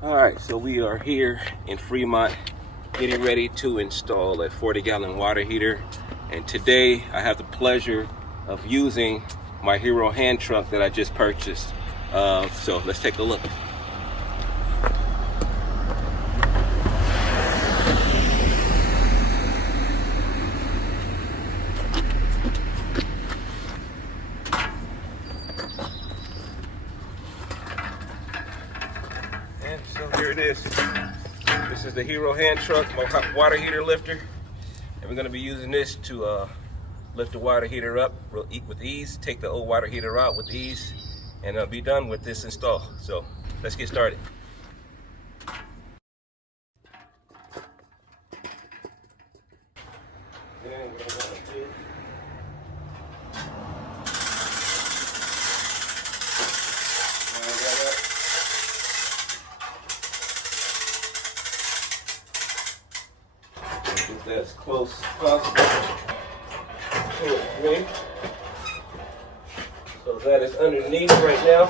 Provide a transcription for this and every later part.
All right, so we are here in Fremont getting ready to install a 40-gallon water heater. And today I have the pleasure of using my Hero hand truck that I just purchased. So let's take a look. And so here it is. This is the Hero hand truck, my water heater lifter. And we're gonna be using this to lift the water heater up with ease, take the old water heater out with ease, and be done with this install. So let's get started. Then what I'm gonna do, line that up. Get that as close as possible to it. So that is underneath right now.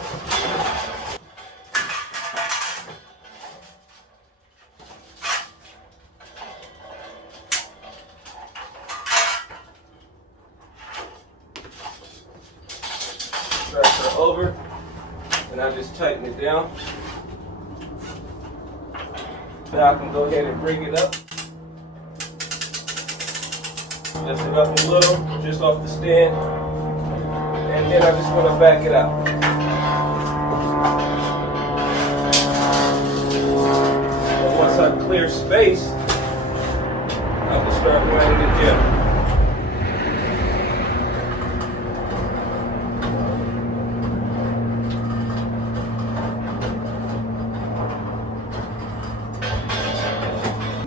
Transfer over, and I just tighten it down. Now I can go ahead and bring it up. Lift it up a little, just off the stand, and then I just want to back it out. And once I clear space, I can start running it down.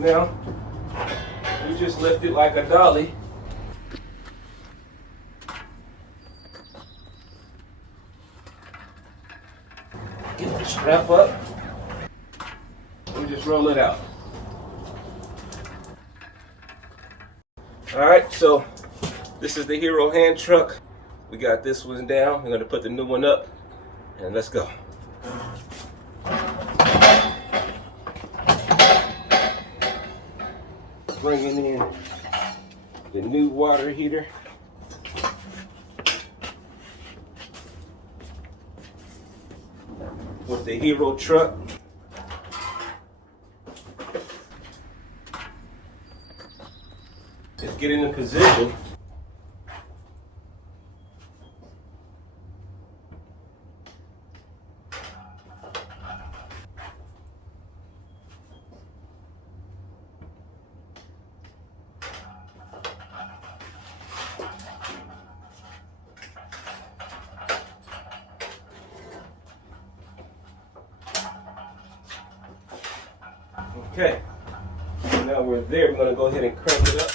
Now, we just lift it like a dolly. Get the strap up, and just roll it out. All right, so this is the Hero hand truck. We got this one down. We're gonna put the new one up, and let's go. Bringing in the new water heater. With the Hero truck. Just get in position. Okay, so now we're there. We're going to go ahead and crank it up.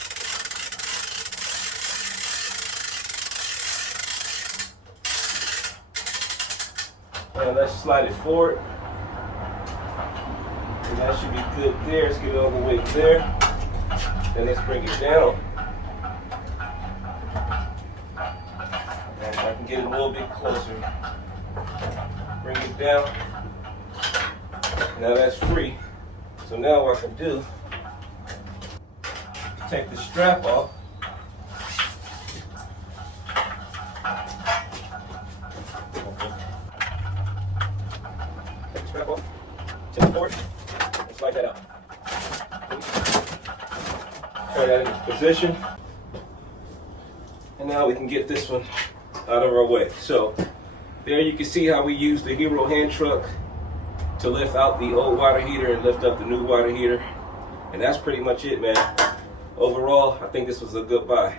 And let's slide it forward. And that should be good there. Let's get it all the way there. Then let's bring it down. And if I can get it a little bit closer. Bring it down. Now that's free. So now what I can do is take the strap off. Take the strap off, tip it forward, and slide that out. Turn that into position. And now we can get this one out of our way. So there you can see how we use the Hero hand truck to lift out the old water heater and lift up the new water heater. And that's pretty much it, man. Overall, I think this was a good buy.